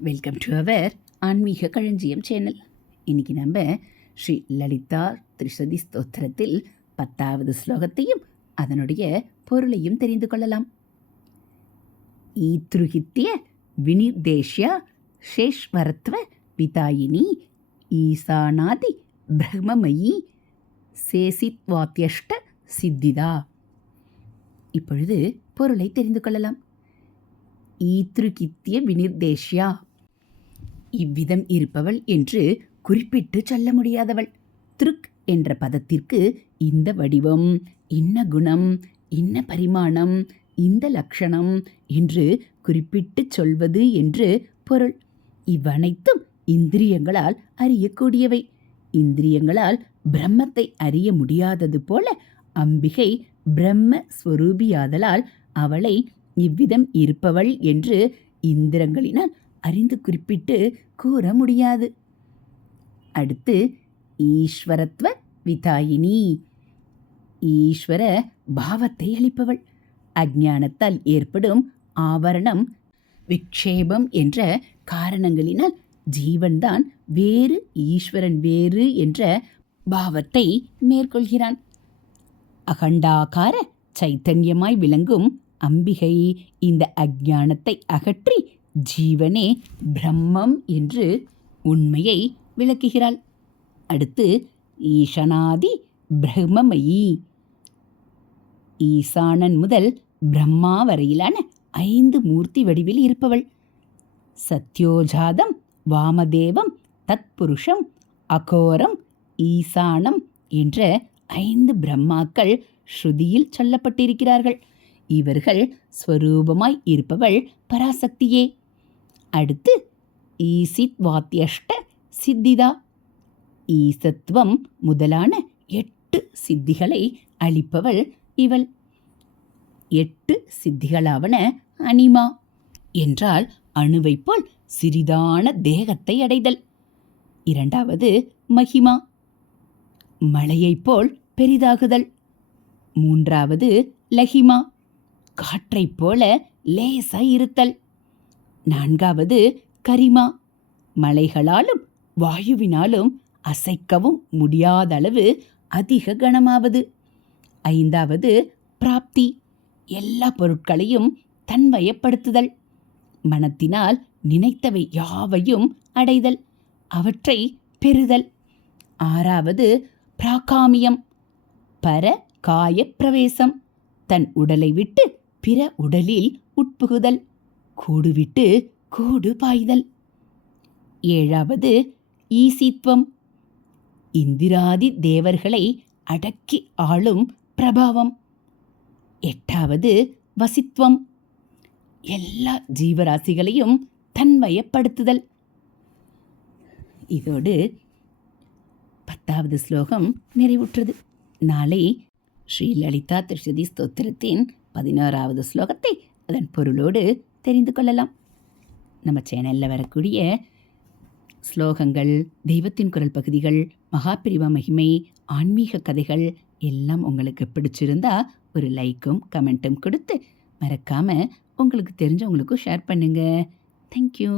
Welcome to our ஆன்மீக களஞ்சியம் channel இன்னைக்கு நம்ம ஸ்ரீ லலிதா திரிசதி ஸ்தோத்திரத்தில் பத்தாவது ஸ்லோகத்தையும் அதனுடைய பொருளையும் தெரிந்து கொள்ளலாம். ஈத்ருகித்ய வினிர்தேஷ்யா சேஷ்வரத்வ பிதாயினி ஈசானாதி பிரம்மமயி சேசித்வாத்யஷ்ட சித்திதா. இப்பொழுது பொருளை தெரிந்து கொள்ளலாம். ஈத்ருகித்ய வினிர்தேஷ்யா இவ்விதம் இருப்பவள் என்று குறிப்பிட்டு சொல்ல முடியாதவள். திருக் என்ற பதத்திற்கு இந்த வடிவம் இன்ன குணம் இன்ன பரிமாணம் இந்த லக்ஷணம் என்று குறிப்பிட்டு சொல்வது என்று பொருள். இவ்வனைத்தும் இந்திரியங்களால் அறியக்கூடியவை. இந்திரியங்களால் பிரம்மத்தை அறிய முடியாதது போல அம்பிகை பிரம்ம ஸ்வரூபியாதலால் அவளை இவ்விதம் இருப்பவள் என்று இந்திரங்களினால் அறிந்து குறிப்பிட்டு கூற முடியாது. அடுத்து ஈஸ்வரத்வ விதாயினி. ஈஸ்வர பாவத்தை அளிப்பவள். அஜானத்தால் ஏற்படும் ஆவரணம் விக்ஷேபம் என்ற காரணங்களினால் ஜீவன்தான் வேறு ஈஸ்வரன் வேறு என்ற பாவத்தை மேற்கொள்கிறான். அகண்டாகார சைத்தன்யமாய் விளங்கும் அம்பிகை இந்த அஜானத்தை அகற்றி ஜீவனே பிரம்மம் என்று உண்மையை விளக்குகிறாள். அடுத்து ஈசனாதி பிரம்மமயி. ஈசானன் முதல் பிரம்மா வரையிலான ஐந்து மூர்த்தி வடிவில் இருப்பவள். சத்யோஜாதம் வாமதேவம் தத்புருஷம் அகோரம் ஈசானம் என்ற ஐந்து பிரம்மாக்கள் ஸ்ருதியில் சொல்லப்பட்டிருக்கிறார்கள். இவர்கள் ஸ்வரூபமாய் இருப்பவள் பராசக்தியே. அடுத்து ஈசித் வாத்தியஷ்ட சித்திதா. ஈசத்துவம் முதலான எட்டு சித்திகளை அளிப்பவள் இவள். எட்டு சித்திகளாவன அனிமா என்றால் அணுவைப் போல் சிறிதான தேகத்தை அடைதல். இரண்டாவது மகிமா மலையைப் போல் பெரிதாகுதல். மூன்றாவது லஹிமா காற்றைப் போல லேசாய் இருத்தல் நான்காவது கரிமா. மலைகளாலும் வாயுவினாலும் அசைக்கவும் முடியாத அளவு அதிக கனமாவது. ஐந்தாவது பிராப்தி. எல்லா பொருட்களையும் தன்வயப்படுத்துதல். மனத்தினால் நினைத்தவை யாவையும் அடைதல். அவற்றை பெறுதல். ஆறாவது பிராகாமியம். பர காய பிரவேசம் தன் உடலை விட்டு பிற உடலில் உட்புகுதல். கூடு விட்டு கூடு பாய்தல். ஏழாவது ஈசித்வம். இந்திராதி தேவர்களை அடக்கி ஆளும் பிரபாவம். எட்டாவது வசித்வம். எல்லா ஜீவராசிகளையும் தன்மயப்படுத்துதல் இதோடு பத்தாவது ஸ்லோகம் நிறைவுற்றது. நாளை ஸ்ரீ லலிதா திருஷதி ஸ்தோத்திரத்தின் பதினோராவது ஸ்லோகத்தை அதன் பொருளோடு தெரிந்து கொள்ளலாம். நம்ம சேனலில் வரக்கூடிய ஸ்லோகங்கள் தெய்வத்தின் குரல் பகுதிகள் மகாபிரிவா மகிமை ஆன்மீக கதைகள் எல்லாம் உங்களுக்கு பிடிச்சிருந்தா ஒரு லைக்கும் கமெண்ட்டும் கொடுத்து மறக்காமல் உங்களுக்கு தெரிஞ்சவங்களுக்கும் ஷேர் பண்ணுங்கள் தேங்க்யூ